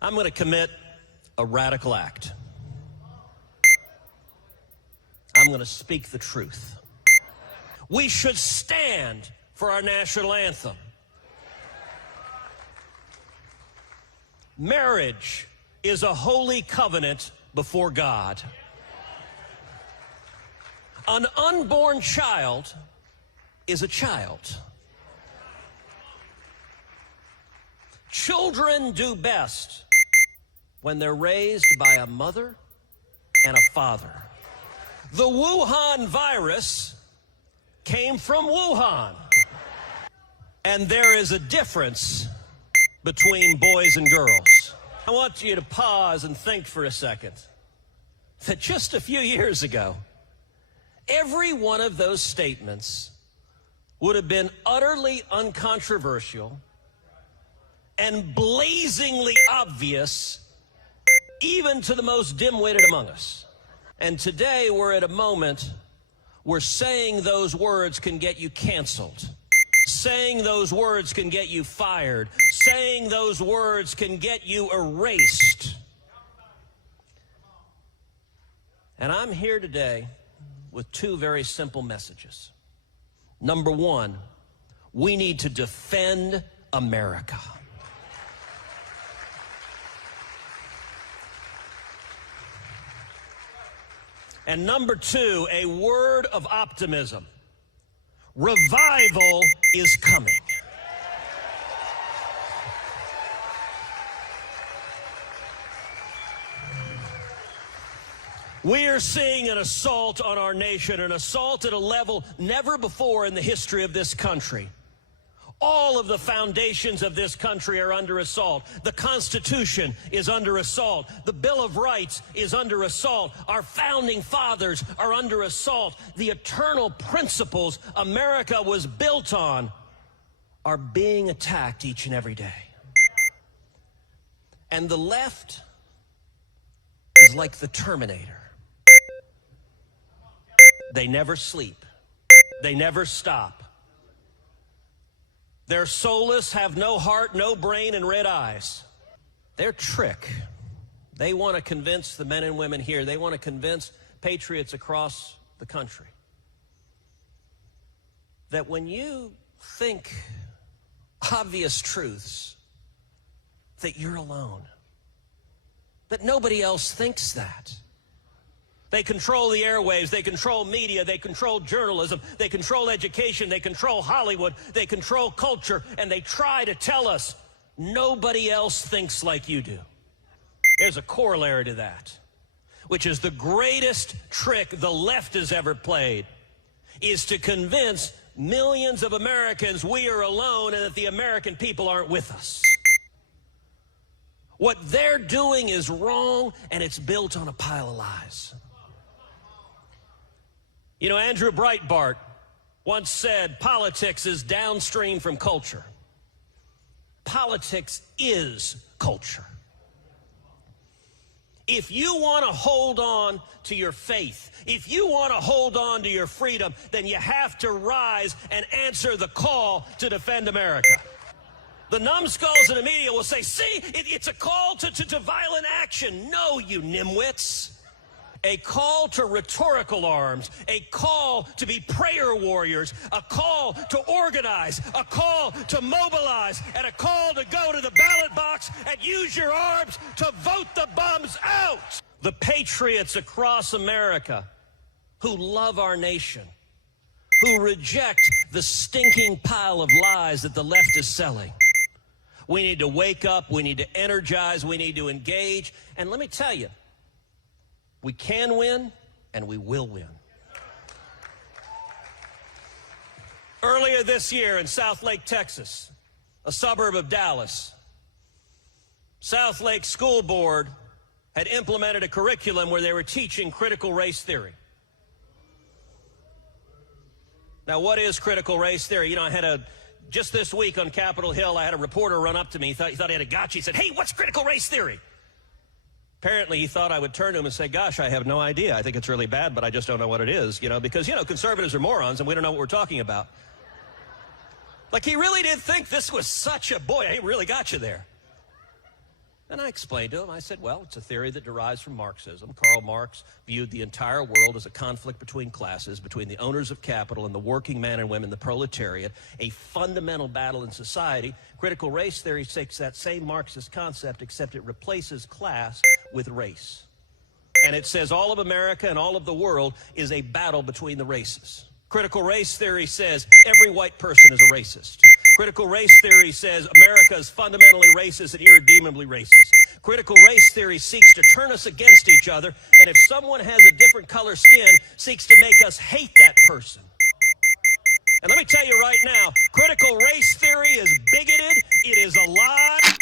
I'm going to commit a radical act. I'm going to speak the truth. We should stand for our national anthem. Marriage is a holy covenant before God. An unborn child is a child. Children do best when they're raised by a mother and a father. The Wuhan virus came from Wuhan. And there is a difference between boys and girls. I want you to pause and think for a second that just a few years ago, every one of those statements would have been utterly uncontroversial and blazingly obvious, even to the most dim-witted among us. And today we're at a moment where saying those words can get you canceled. Saying those words can get you fired. Saying those words can get you erased. And I'm here today with two very simple messages. Number one, we need to defend America. And number two, a word of optimism. Revival is coming. We are seeing an assault on our nation, an assault at a level never before in the history of this country. All of the foundations of this country are under assault. The Constitution is under assault. The Bill of Rights is under assault. Our founding fathers are under assault. The eternal principles America was built on are being attacked each and every day. And the left is like the Terminator. They never sleep. They never stop. They're soulless, have no heart, no brain, and red eyes. Their trick. They want to convince the men and women here, they want to convince patriots across the country that when you think obvious truths, that you're alone. That nobody else thinks that. They control the airwaves, they control media, they control journalism, they control education, they control Hollywood, they control culture, and they try to tell us nobody else thinks like you do. There's a corollary to that, which is the greatest trick the left has ever played, is to convince millions of Americans we are alone and that the American people aren't with us. What they're doing is wrong, and it's built on a pile of lies. You know, Andrew Breitbart once said, politics is downstream from culture. Politics is culture. If you want to hold on to your faith, if you want to hold on to your freedom, then you have to rise and answer the call to defend America. The numbskulls in the media will say, see, it's a call to violent action. No, you nimwits. A call to rhetorical arms, a call to be prayer warriors, a call to organize, a call to mobilize, and a call to go to the ballot box and use your arms to vote the bums out. The patriots across America who love our nation, who reject the stinking pile of lies that the left is selling. We need to wake up, we need to energize, we need to engage, and let me tell you, we can win, and we will win. Earlier this year in Southlake, Texas, a suburb of Dallas, Southlake School Board had implemented a curriculum where they were teaching critical race theory. Now, what is critical race theory? You know, just this week on Capitol Hill, I had a reporter run up to me. He thought he had a gotcha. He said, hey, what's critical race theory? Apparently, he thought I would turn to him and say, gosh, I have no idea. I think it's really bad, but I just don't know what it is, you know, because, you know, conservatives are morons and we don't know what we're talking about. Like, he really did think this was such a, boy, he really got you there. And I explained to him, I said, well, it's a theory that derives from Marxism. Karl Marx viewed the entire world as a conflict between classes, between the owners of capital and the working man and women, the proletariat, a fundamental battle in society. Critical race theory takes that same Marxist concept, except it replaces class with race. And it says all of America and all of the world is a battle between the races. Critical race theory says every white person is a racist. Critical race theory says America is fundamentally racist and irredeemably racist. Critical race theory seeks to turn us against each other, and if someone has a different color skin, seeks to make us hate that person. And let me tell you right now, critical race theory is bigoted, it is a lie.